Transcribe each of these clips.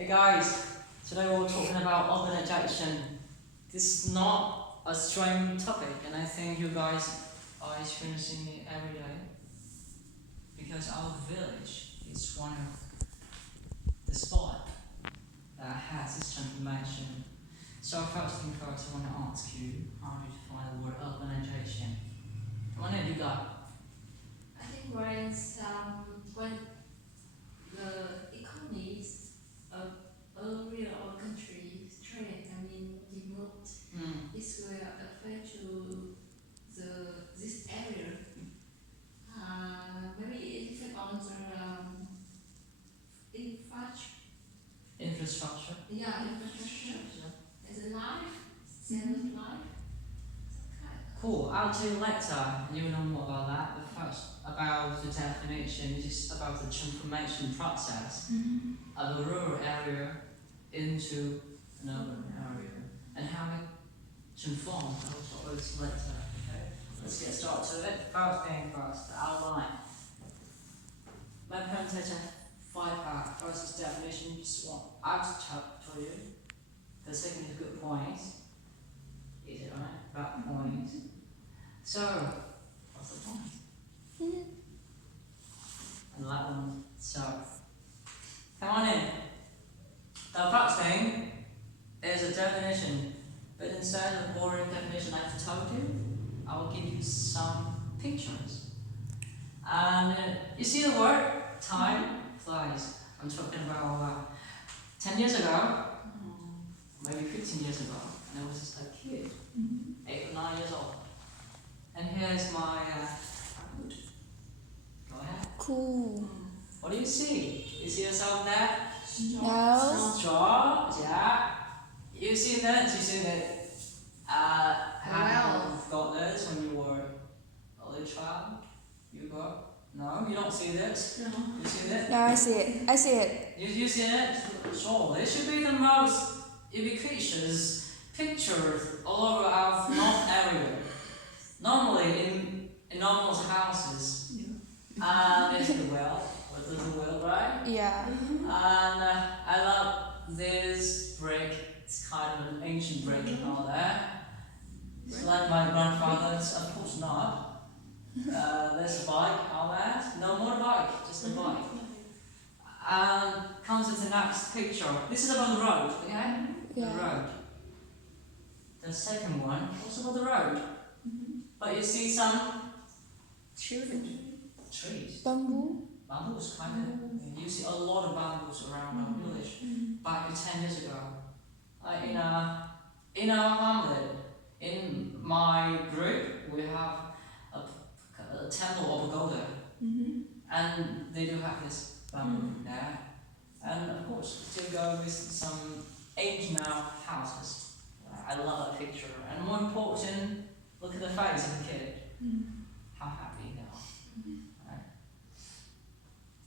Hey guys, today we're talking about urbanization. This is not a strange topic, and I think you guys are experiencing it every day because our village is one of the spot that has this transformation. So first thing first, I want to ask you how do you define the word urbanization? What have you got? I think when the economies of area or country trade, remote, this will affect to this area. Maybe it depends on the Infrastructure. Yeah, infrastructure. As a life, standard of life. Cool, I'll tell you later, and you'll know more about that. But first, about the definition, it is about the transformation process of a rural area into an urban area, and how it transforms. I'll talk about this later, okay? Let's get started to it. First thing first, the outline. My presentation has 5 parts. First is definition, just what I've told you. The second is good points. Is it right? About points. So, what's the point? And that one, so. Come on in. The first thing is a definition, but instead of boring definition I've told you, I will give you some pictures. And you see the word time flies. I'm talking about 10 years ago, maybe 15 years ago, and I was just a kid, 8 or 9 years old. And here's my food. Go ahead. Cool. What do you see? You see yourself there? No. Straw, yeah. You see that? You see that? Have you got this when you were a little child? You got? No, you don't see this. No. You see that? No, I see it. I see it. You see it? Sure. It should be the most ubiquitous picture all over our north area. Normally in normal houses, there's the well. What is the well, right? Yeah. And I love this brick. It's kind of an ancient brick and all that. It's like my grandfather's. Of course not. There's a bike, all that. No motorbike, just a bike. And comes with the next picture. This is about the road, okay? Yeah. The road. The second one, also about the road. But you see some trees. Bamboo. Bamboos, kind of. You see a lot of bamboos around our village. Back 10 years ago, in our family, in my group, we have a temple of Pagoda, and they do have this bamboo there. And of course, still go with some age now houses. I love that picture. And more important, look at the face of the kid. How happy they are. Right?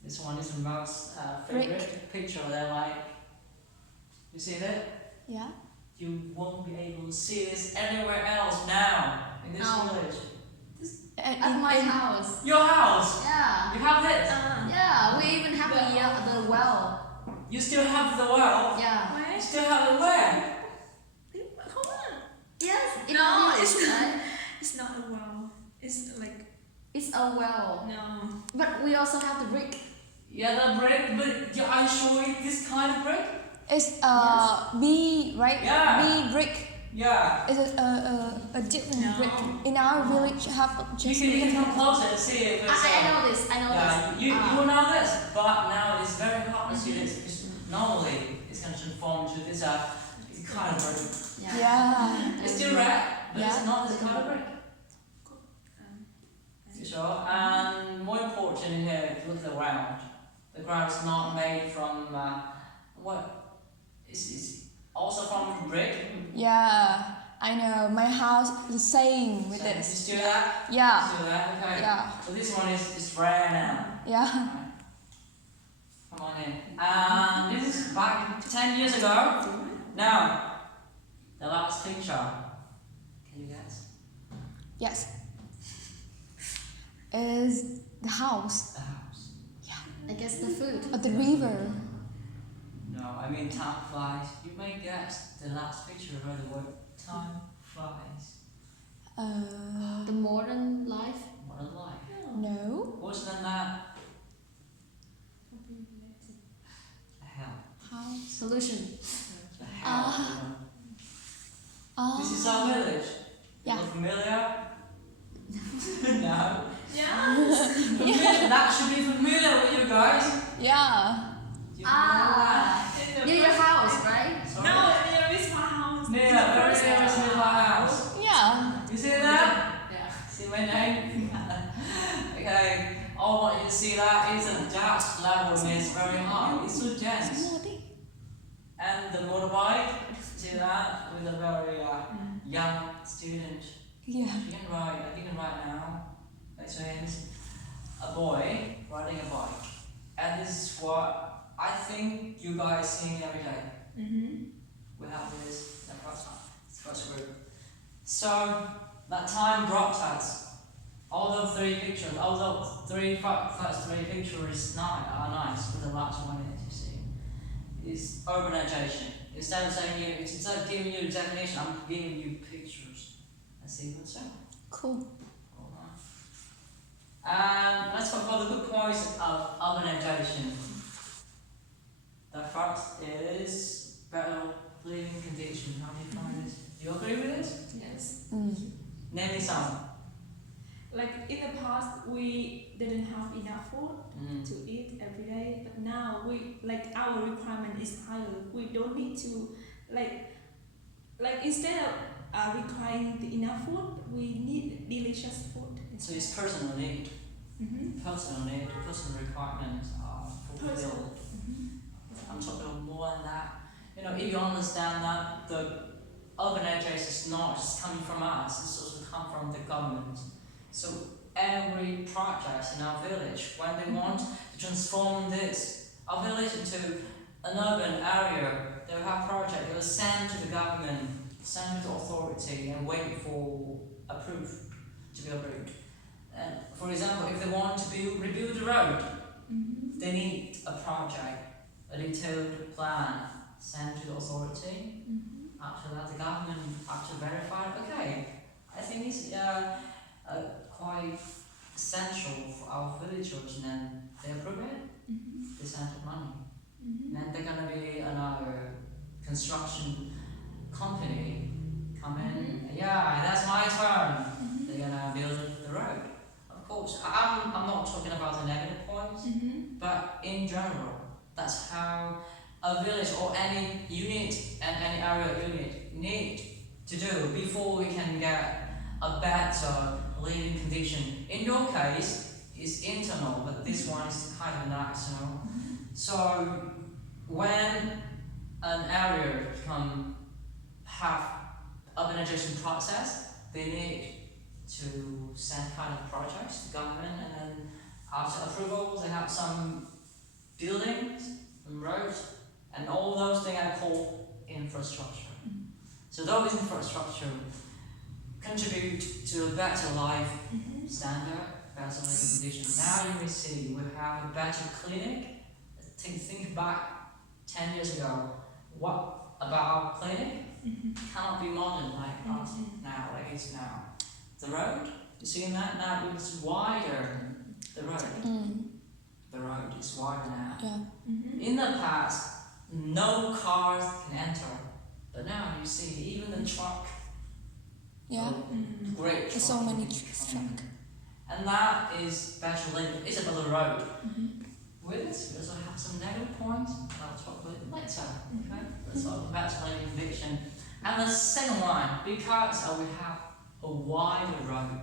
This one is the most favorite picture that I like. You see that? Yeah. You won't be able to see this anywhere else now in this village. At my house. Your house? Yeah. You have this? Yeah, we even have the well. You still have the well? Yeah. You still have the well? Yes. No, it's right? It's not a well. It's like It's a well. no. But we also have the brick. Yeah, the brick, but are you sure it's this kind of brick? It's B, right? Yeah. B brick. Yeah. It's a different brick. In our village, have You just can come closer and see if it's. I know this. Yeah, you will know this, but now it's very hard to see this because normally it's going to transform to this kind of brick. Yeah. It's still red, but Yeah. it's not this kind of brick. You sure? And more important in here, if you look at the ground, the ground is not made from what? It's also from brick. Yeah. I know. My house is the same with So this. you still that? Yeah. Still that? Okay. Yeah. So this one is rare now. Yeah. Right. Come on in. This is back 10 years ago. Now, the last picture. Can you guess? Yes. Is the house The house. I guess the food. or the river? No. I mean time flies. You may guess the last picture where the word time flies. Uh, The modern life. Modern life. no. Worse than that, hell. How? Solution. The hell. This is our village. Yeah. You're familiar? No. Yeah. That should be familiar with you guys. Yeah. You know that? Near your house, right? Sorry? No, there is my house. Near, very near to my house. Yeah. You see that? Yeah. See my name? Okay. I want you to see that is a dust level is very high. It's so dense. And the motorbike, see that with a very young student. Yeah. I didn't write now. That means a boy riding a bike. And this is what I think you guys see every day. Mm-hmm. We have this in the first group. So that time dropped us. Although first three pictures are nice, but the last one that you see is urbanization. Instead of giving you the definition, I'm giving you pictures. Let's see what's up. Cool. And let's talk about the good points of urbanization. The first is better living conditions. How do you find this? Do you agree with this? Yes. Name me some. Like in the past, we didn't have enough food to eat every day, but now our requirement is higher. We don't need to like instead of requiring the enough food, we need delicious food. So it's personal need. Mm-hmm. Personal requirements are fulfilled. I'm talking more than that. If you understand that the urbanization is not just coming from us, it's also come from the government. So every project in our village, when they want to transform our village into an urban area, they will have project, they will send to the government, send to the authority and wait for to be approved. And for example, if they want to rebuild the road, they need a project, a detailed plan sent to the authority. After that, the government have to verify, okay, I think it's quite essential for our villagers, and then they approve it, they send the money. And then they're gonna be another construction company come in, yeah, that's my turn. They're gonna build the road. Of course, I'm not talking about the negative points, but in general, that's how a village or any unit and any area unit need to do before we can get a better living condition. In your case, it's internal, but this one is kind of external. So when an area have urbanization process, they need to send kind of projects to government, and then after approval, they have some buildings and roads, and all those things are called infrastructure. So those infrastructure contribute to a better life standard, better living condition. Now you will see we have a better clinic. Think back 10 years ago. What about our clinic? Cannot be modern like us now, like it's now. The road, you see that now it's wider. The road is wider now. Yeah. In the past, no cars can enter, but now you see even the truck. Yeah. Great. There's so many trucks. truck. And that is better living. It's about the road. With this, we also have some negative points. I'll talk about it later. Okay? Let's talk about living conviction. And the second one, because we have a wider road,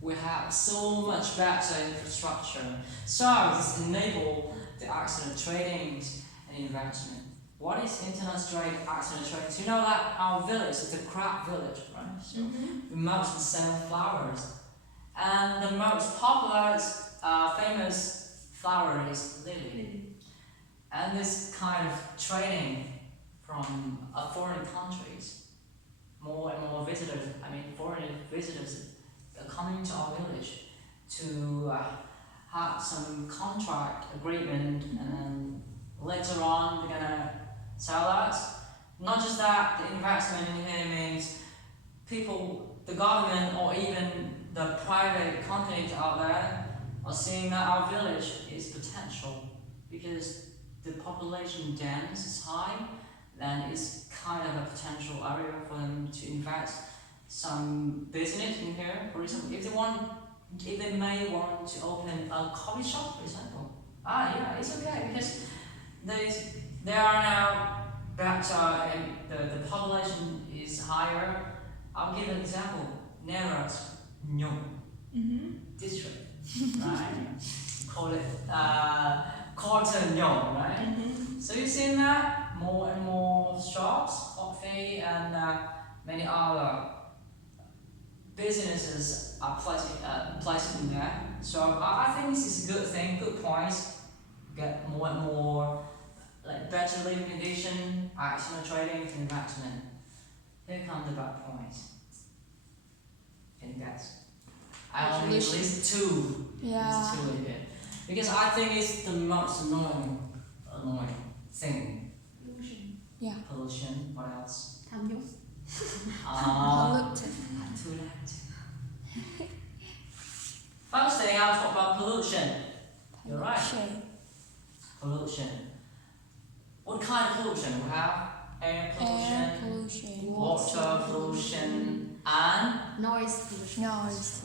we have so much better infrastructure. So this enables the accident trading and investment. What is international accident trading? You know that our village is a crab village, right? So we mostly sell flowers. And the most popular, famous flower is lily. And this kind of trading from foreign countries, more and more visitors, foreign visitors are coming to our village to have some contract agreement, and then later on they're gonna salads. Not just that, the investment in here means people, the government, or even the private companies out there are seeing that our village is potential because the population dense is high, then it's kind of a potential area for them to invest some business in here. For example, if they may want to open a coffee shop, for example, yeah, it's okay because there are now better and the population is higher. I'll give an example. Nearest Nyong district, right? Call it Cotton Nyong, right? So you've seen that more and more shops, coffee, and many other businesses are placing in there. So I think this is a good thing, good points. Get more and more like better living condition, accident trading, and investment. Here come the bad points. Can you guess? I only list two. Yeah. List two in here. Because I think it's the most annoying thing. Pollution. Yeah. Pollution, what else? Tham nhũng. Polluted. Too late. First thing I'll talk about pollution. You're right. Pollution. What kind of pollution? We have air pollution, Air pollution. water pollution, and Noise pollution. Noise.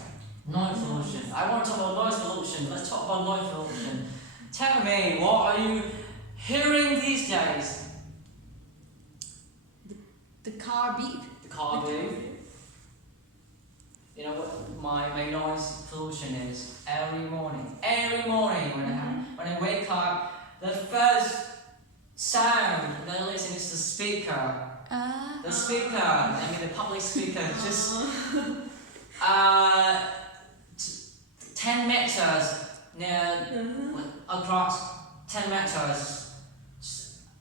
noise pollution. I want to talk about noise pollution. Let's talk about noise pollution. Tell me, what are you hearing these days? The car beep. The car beep. You know what my noise pollution is? Every morning when I wake up, the first sound that I listen is the speaker. The speaker, I mean the public speaker, just 10 meters across 10 meters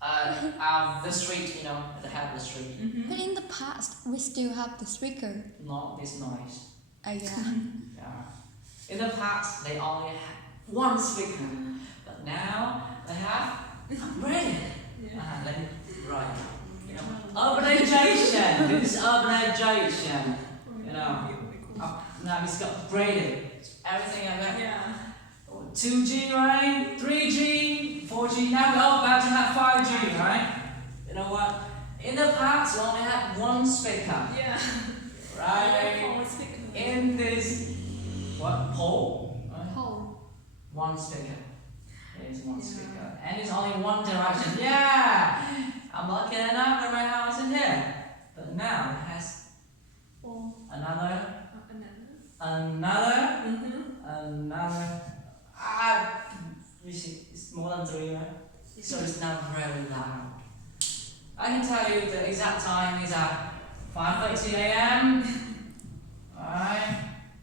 out the street, at the head of the street. But in the past, we still have the speaker. Not this noise. Yeah. Yeah. In the past, they only had one speaker, but now they have upgraded. Right. Urbanization. This is urbanization. Now it's got upgraded. Everything like that. Yeah. 2G, right? 3G, 4G. Now we're all about to have 5G, right? You know what? In the past, we only had one speaker. Yeah. Right? In this pole? Right? Pole. One speaker. There's one speaker. And it's only one direction. Yeah! I'm lucky enough that my house is here. But now it has another. You see, it's more than 3, right? So it's now very loud. I can tell you the exact time is at 5:30 a.m. Alright,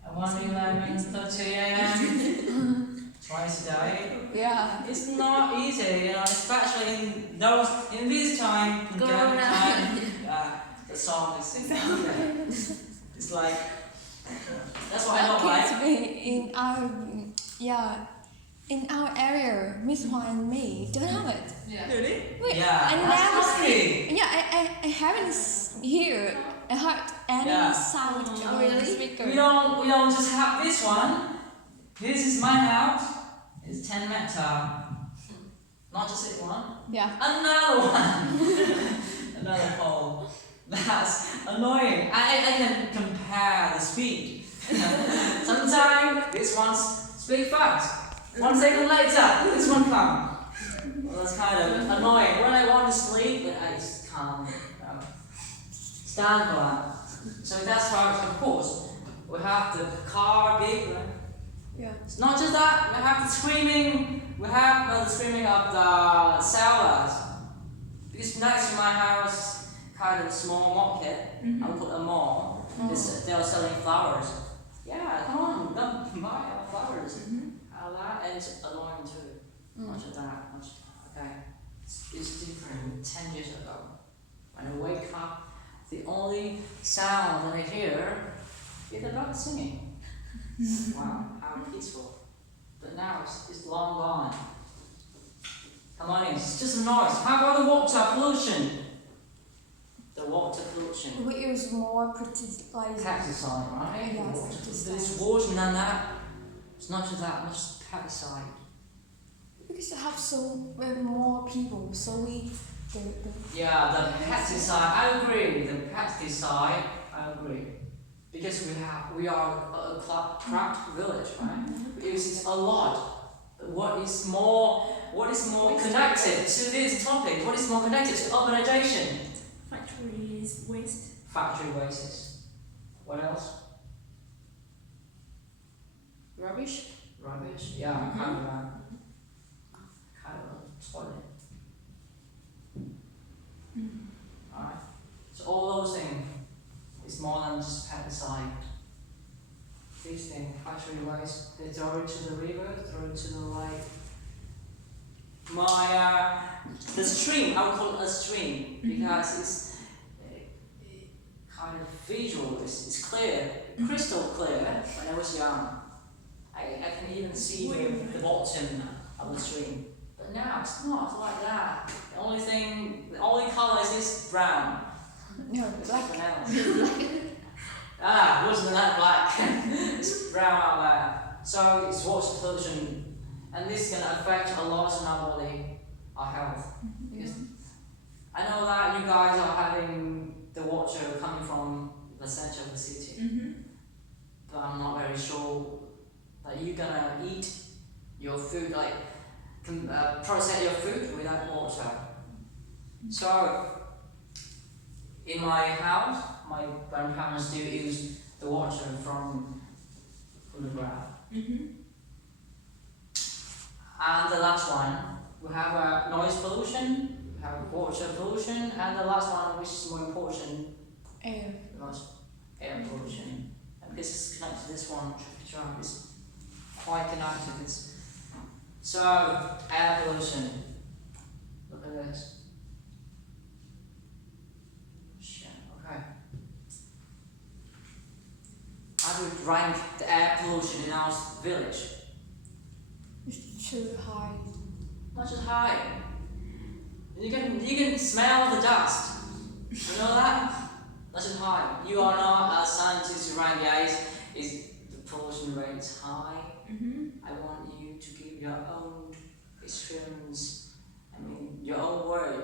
at 11:30 a.m. Twice a day. Yeah. It's not easy, especially in this time, pandemic time. The song is it's like that's what I don't like. In our area, Miss Hoa and me don't have it. Yeah. Really? Wait, Yeah, I that's never lucky. see. Yeah, I haven't heard any sound on the speaker. We don't just have this one. This is my house. It's 10 meters. Not just this one. Yeah. Another one. Another pole. That's annoying. I can compare the speed. Sometimes this one speaks fast. 1 second later, this one comes. Well, that's kind of annoying. When I want to sleep, I just can't stand for that. So that's why, of course, we have the car beep. Yeah. It's not just that, we have the screaming, the screaming of the sellers. Because next to my house, kind of a small market, I would put a mall, they're selling flowers. Yeah, come on, don't buy our flowers. And it's annoying too. Not just that, okay. It's different 10 years ago. When I wake up, the only sound that I hear is the dog singing. Wow, how peaceful. But now it's long gone. Harmonious. It's just a noise. How about the water pollution? The water pollution. We use more pesticide. Pesticide, right? Yes, Water. pesticide. It's water than that. It's not just that much pesticide. Because we have so more people, so we Yeah, the pesticide. I agree. The pesticide. I agree. Because we are a craft village, right? We use it a lot. What is more connected to this topic? What is more connected to urbanization? Factories, waste. Factory wastes. What else? Rubbish. Rubbish. Yeah, kind of a toilet. Alright. So all those things is more than just pesticide. These things, factory waste, they throw it to the river, throw it to the lake. The stream, I would call it a stream because it's kind of visual, it's clear, crystal clear when I was young. I can even see the bottom of the stream. But now it's not like that. The only colour is brown. no black. Wasn't that black? It's brown out there. So it's water pollution, and this can affect a lot in our body, our health. Because I know that you guys are having the water coming from the center of the city, but I'm not very sure that you're gonna eat your food, like process your food without water. So in my house, my grandparents do use the water from the ground. And the last one, we have noise pollution, we have water pollution, and the last one, which is more important, Air. air pollution. And this is connected to this one, it's quite connected. So, air pollution. Look at this. Shit, okay. I would rank the air pollution in our village. It's too high. Not just high. You can smell the dust. You know that? Not just high. You are not a scientist to rank is the pollution rate high. I want you to give your own experience. I mean, your own word.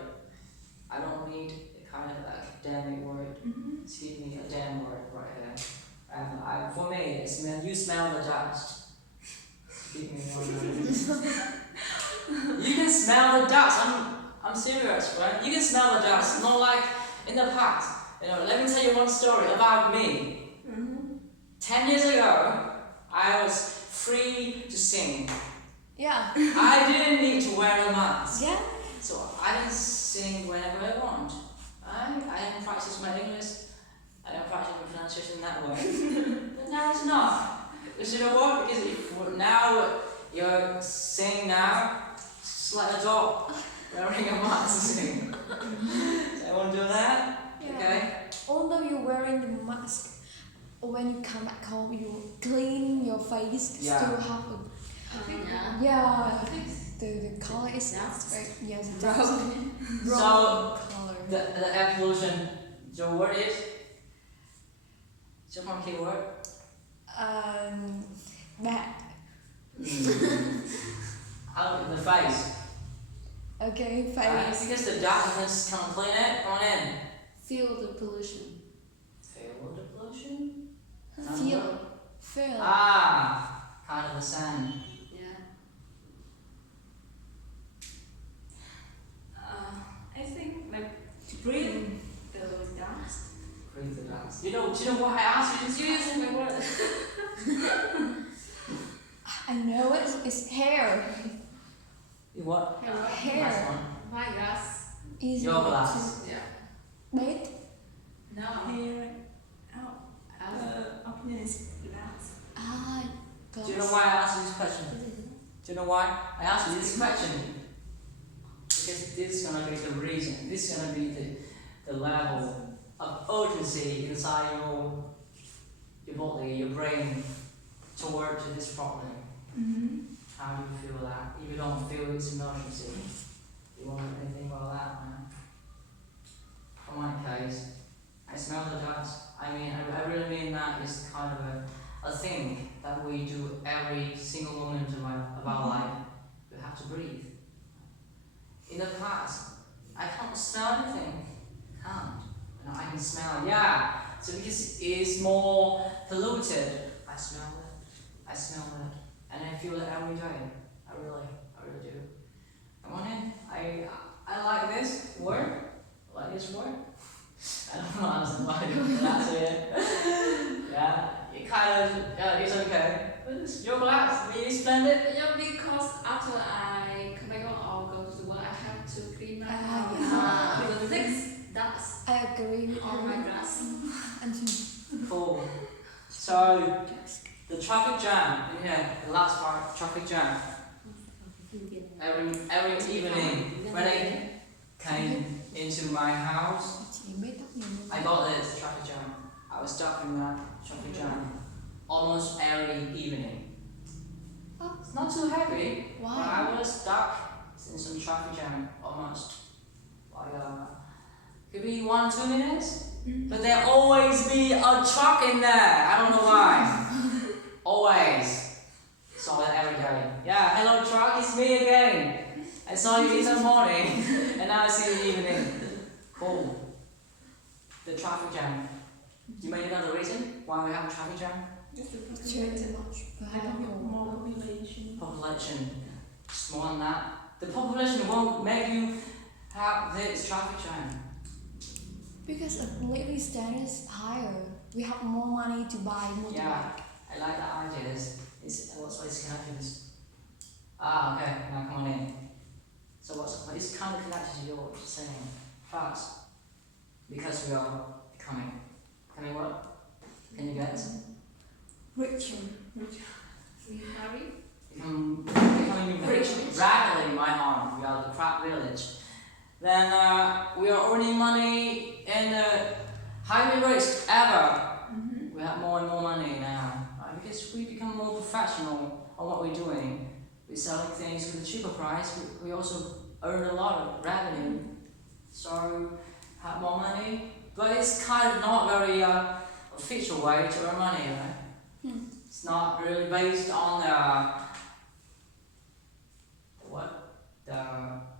I don't need a kind of academic word. Just give me a damn word right here. For me, it's when you smell the dust. Give me one word. You can smell the dust. I'm serious, right? You can smell the dust. Not like in the past. Let me tell you one story about me. 10 years ago, I was free to sing. Yeah. I didn't need to wear a mask. Yeah. So I can sing whenever I want. I didn't practice my English. I don't practice my pronunciation that way. But now it's not. Because you know what? Because if now you're singing now, it's like a dog wearing a mask to sing. I won't do that. Yeah. Okay? Although you're wearing the mask, when you come back home, you clean your face. Yeah. Still have Yeah. the color is Dust. right. Yes, brown. So, color. the air pollution, your word is? What's your one key word? Bad. Out in the face. Okay, Right? face. Because the dust can just come clean it. Come on in. Feel the pollution. Feel the pollution? Feel. Kind of the sand. Yeah. I think like to breathe the dust. Breathe the dust. Do you know why I asked you to use my word? I know it. It's hair. What? Hair. Last one. My glass. Easy Your glass. Yeah. to bathe. No. Here, opinion is glass. Glass. Do you know why I asked you this question? Do you know why I asked you this question? Because this is gonna be the reason. This is gonna be the level of urgency inside your body, your brain, toward to this problem. How do you feel that? If you don't feel it's emergency, You won't anything about that, man. For my case, I smell the dust. I mean, I really mean that is kind of a thing that we do every single moment of our life. We have to breathe. In the past, I can't smell anything. Can't. No, I can smell. Yeah. So because it's more polluted, I smell it. I smell it, and I feel it every day. I really do. Come on in. I like this word. I like this word. I don't know why I do that, so yeah. Yeah, it kind of, it's okay. But it's your glass, really splendid. Yeah, because after I come back home or go to work, I have to clean my house. yeah. Because this dust I agree with on you. my glass. Cool. So, the traffic jam in here, the last part, traffic jam. Every evening, when I came into my house, I got this traffic jam. I was stuck in that traffic jam almost every evening. It's not too heavy, but I was stuck in some traffic jam almost. Like, could be 1-2 minutes, but there always be a truck in there. I don't know why. Always. Saw it every day. Yeah, hello truck, it's me again. I saw you in the morning, and now I see you in the evening. Cool. The traffic jam. You may know the reason why we have a traffic jam? Just the Too much. more population. Population. It's more than that. The population won't make you have this traffic jam. Because the living standard is higher. We have more money to buy motorbike. Yeah, I like that idea. It's connected. Okay, now come on in. So what is kind of connected to your saying? Fast. Because we are becoming what? Can you get? Richer. We hurry. Becoming rich rapidly, my arm. We are the crap village. Then we are earning money in the highest rates ever. We have more and more money now. Because we become more professional on what we're doing. We're selling things with a cheaper price. We also earn a lot of revenue. So have more money. But it's kind of not very official way to earn money, right? It's not really based on the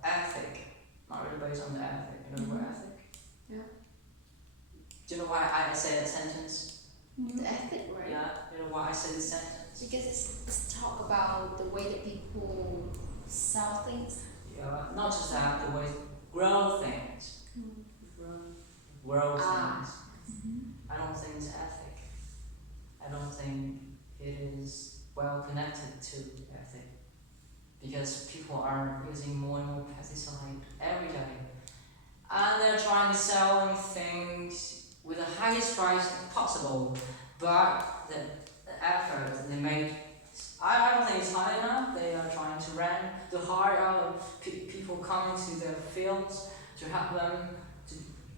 ethic. Not really based on the ethic. You know the word ethic? Yeah. Do you know why I say that sentence? The ethic, right? Yeah. You know why I say this sentence? Because it's talk about the way that people sell things. Yeah. Not just that, the way grow things. Grow things. I don't think it's ethic. I don't think it is well connected to ethic. Because people are using more and more pesticide every day. And they're trying to sell things with the highest price possible. But the effort that they made, I don't think it's high enough. They are trying to hire out people coming to their fields to help them to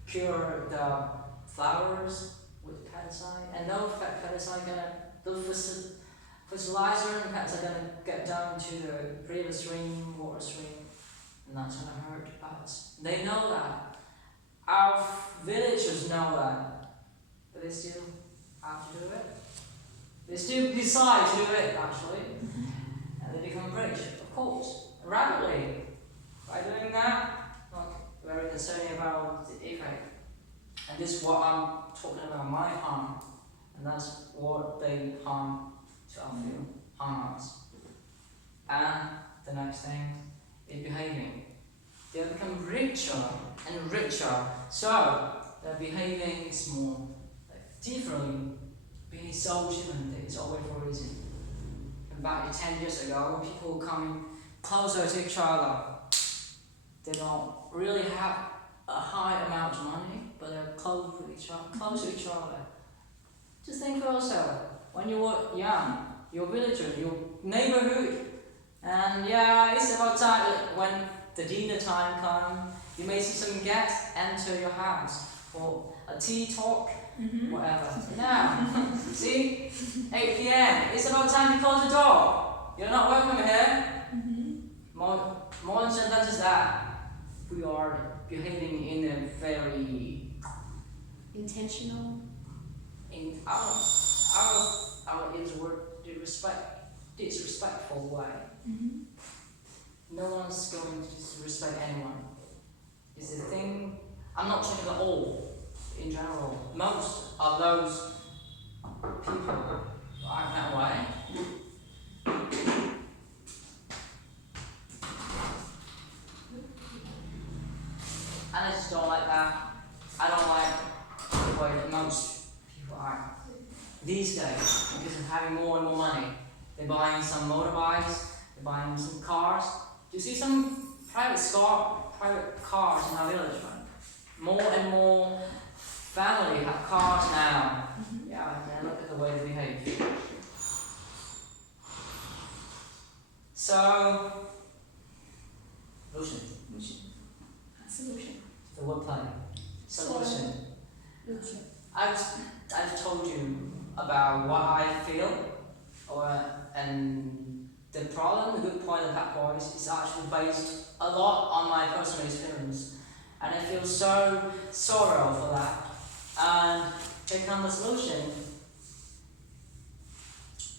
cure the flowers with pesticide. And no pesticide fertilizer and pets are gonna get down to the river stream, water stream, and that's gonna hurt us. They know that. Our villagers know that, but they still have to do it. They still decide to do it actually, and they become rich, of course, rapidly. By doing that, not very concerned about the effect. And this is what I'm talking about, my harm, and that's what they harm to our field, harm us. And the next thing is behaving. They become richer and richer, so their behaving is more differently, being so different. It's always for a reason. And back 10 years ago, when people coming closer to each other, they don't really have a high amount of money, but they're close to each other. Just think for yourself. When you were young, your villager, your neighborhood, and yeah, it's about time when the dinner time comes, you may see some guests enter your house for a tea talk, whatever. Now, see, 8 p.m. It's about time to close the door. You're not welcome here. More than just that. who are behaving in a very Intentional. in our is word disrespectful way. No one's going to disrespect anyone. It's a thing. I'm not saying at all. In general, most of those people act that way. And I just don't like that. I don't like the way that most people act these days because of having more and more money. They're buying some motorbikes, they're buying some cars. Do you see some private cars in our village, right? More and more family have cars now. Yeah, and look at the way they behave. So, Solution. the wordplay. Solution. I've told you about what I feel, and the problem, the good point of that point is actually based a lot on my personal experience, and I feel so sorrow for that. And here comes the solution.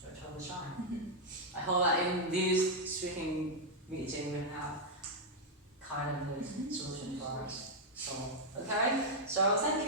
Don't tell the shine. I hope that in this speaking meeting we have kind of a solution for us. So, okay, so thank